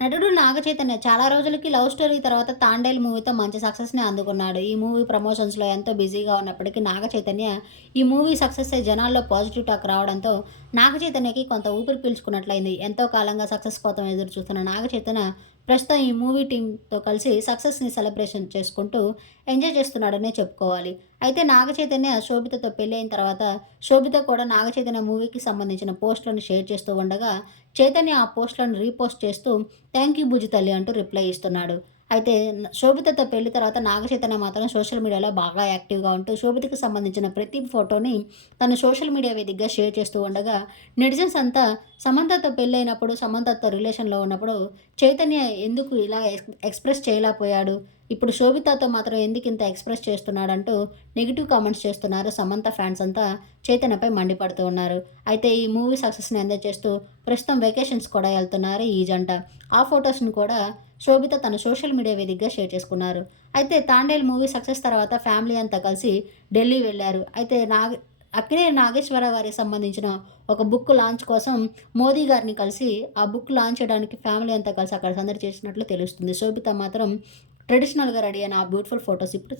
నటుడు నాగచైతన్య చాలా రోజులకి లవ్ స్టోరీ తర్వాత తాండేల్ మూవీతో మంచి సక్సెస్ని అందుకున్నాడు. ఈ మూవీ ప్రమోషన్స్లో ఎంతో బిజీగా ఉన్నప్పటికీ నాగచైతన్య ఈ మూవీ సక్సెస్ జనాల్లో పాజిటివ్ టాక్ రావడంతో నాగచైతన్యకి కొంత ఊపిరి పీల్చుకున్నట్లయింది. ఎంతో కాలంగా సక్సెస్ కోసం ఎదురు చూస్తున్న నాగచైతన్య ప్రస్తుతం ఈ మూవీ టీంతో కలిసి సక్సెస్ని సెలబ్రేషన్ చేసుకుంటూ ఎంజాయ్ చేస్తున్నాడనే చెప్పుకోవాలి. అయితే నాగ చైతన్య శోభితతో పెళ్ళైన అయిన తర్వాత శోభిత కూడా నాగ చైతన్య మూవీకి సంబంధించిన పోస్టులను షేర్ చేస్తూ ఉండగా చైతన్య ఆ పోస్టులను రీపోస్ట్ చేస్తూ థ్యాంక్ యూ భుజి తల్లి అంటూ రిప్లై ఇస్తున్నాడు. అయితే శోభితతో పెళ్ళి తర్వాత నాగచైతన్య మాత్రం సోషల్ మీడియాలో బాగా యాక్టివ్గా ఉంటూ శోభితకు సంబంధించిన ప్రతి ఫోటోని తన సోషల్ మీడియా వేదికగా షేర్ చేస్తూ ఉండగా నెటిజన్స్ అంతా సమంతతో పెళ్ళైనప్పుడు సమంతతో రిలేషన్లో ఉన్నప్పుడు చైతన్య ఎందుకు ఇలా ఎక్స్ ఎక్స్ప్రెస్ చేయలేకపోయాడు? ఇప్పుడు శోభితతో మాత్రం ఎందుకు ఇంత ఎక్స్ప్రెస్ చేస్తున్నాడంటూ నెగిటివ్ కామెంట్స్ చేస్తున్నారు సమంత ఫ్యాన్స్ అంతా చైతన్యపై మండిపడుతూ ఉన్నారు. అయితే ఈ మూవీ సక్సెస్ని ఎంజాయ్ చేస్తూ ప్రస్తుతం వెకేషన్స్ కూడా వెళ్తున్నారు ఈ జంట. ఆ ఫొటోస్ని కూడా శోభిత తన సోషల్ మీడియా వేదికగా షేర్ చేసుకున్నారు. అయితే తాండేల్ మూవీ సక్సెస్ తర్వాత ఫ్యామిలీ అంతా కలిసి ఢిల్లీ వెళ్ళారు. అయితే నాగ అక్కినే నాగేశ్వర గారికి సంబంధించిన ఒక బుక్ లాంచ్ కోసం మోదీ గారిని కలిసి ఆ బుక్ లాంచ్ చేయడానికి ఫ్యామిలీ అంతా కలిసి అక్కడ సందడి చేసినట్లు తెలుస్తుంది. శోభిత మాత్రం ట్రెడిషనల్గా రెడీ అయిన ఆ బ్యూటిఫుల్ ఫొటోస్ ఇప్పుడు